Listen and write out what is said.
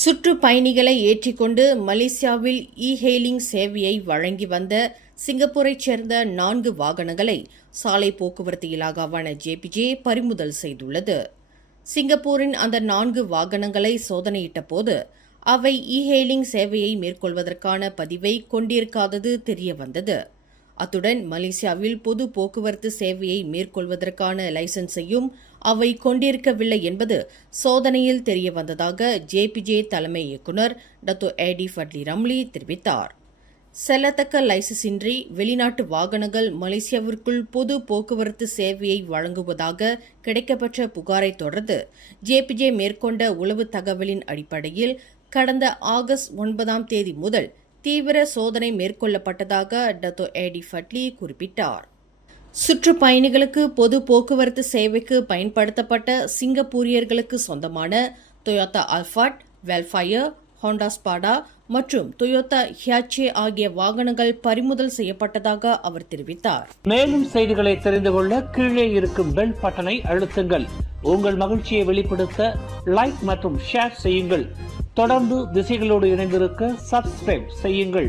சுற்றுப்பயணிகளை ஏற்றிக்கொண்டு மலேசியாவில் இ-ஹெயிலிங் சேவையை வழங்கி வந்த சிங்கப்பூரைச் சேர்ந்த 4 வாகனங்களை சாலை போக்குவரத்து இலாகாவான ஜேபிஜே பறிமுதல் செய்துள்ளது. சிங்கப்பூரின் அந்த 4 வாகனங்களை சோதனையிட்ட போது அவை இ-ஹெயிலிங் சேவையை மேற்கொள்வதற்கான பதிவை கொண்டிருக்காதது தெரியவந்தது. அத்துடன் மலேசியாவில் பொது போக்குவரத்து சேவையை மேற்கொள்வதற்கான லைசன்ஸையும் அவை கொண்டிருக்கவில்லை என்பது சோதனையில் தெரியவந்ததாக ஜேபிஜே தலைமை இயக்குநர் டத்தோ ஏடி ஃபட்லி ரம்லி தெரிவித்தார். செல்லத்தக்க லைசன்ஸின்றி வெளிநாட்டு வாகனங்கள் மலேசியாவிற்குள் பொது போக்குவரத்து சேவையை வழங்குவதாக கிடைக்கப்பெற்ற புகாரை தொடர்ந்து ஜேபிஜே மேற்கொண்ட உளவு தகவலின் அடிப்படையில் கடந்த ஆகஸ்ட் 9ஆம் தேதி முதல் தீவிர சோதனை மேற்கொள்ளப்பட்டதாக டத்தோ ஏடி ஃபட்லி குறிப்பிட்டார். சுற்றுப்பயணிகளுக்கு பொது போக்குவரத்து சேவைக்கு பயன்படுத்தப்பட்ட சிங்கப்பூரியர்களுக்கு சொந்தமான டொயோட்டா அல்ஃபாட், வெல்ஃபயர், ஹோண்டா ஸ்பாடா மற்றும் டொயோட்டா ஹியாச்சே ஆகிய வாகனங்கள் பறிமுதல் செய்யப்பட்டதாக அவர் தெரிவித்தார். மேலும் செய்திகளை தெரிந்து கொள்ள கீழே இருக்கும் பெல் பட்டனை அழுத்துங்கள். உங்கள் மகிழ்ச்சியை வெளிப்படுத்த லைக் மற்றும் ஷேர் செய்யுங்கள். தொடர்ந்து திசைகளோடு இணைந்திருக்க சப்ஸ்கிரைப் செய்யுங்கள்.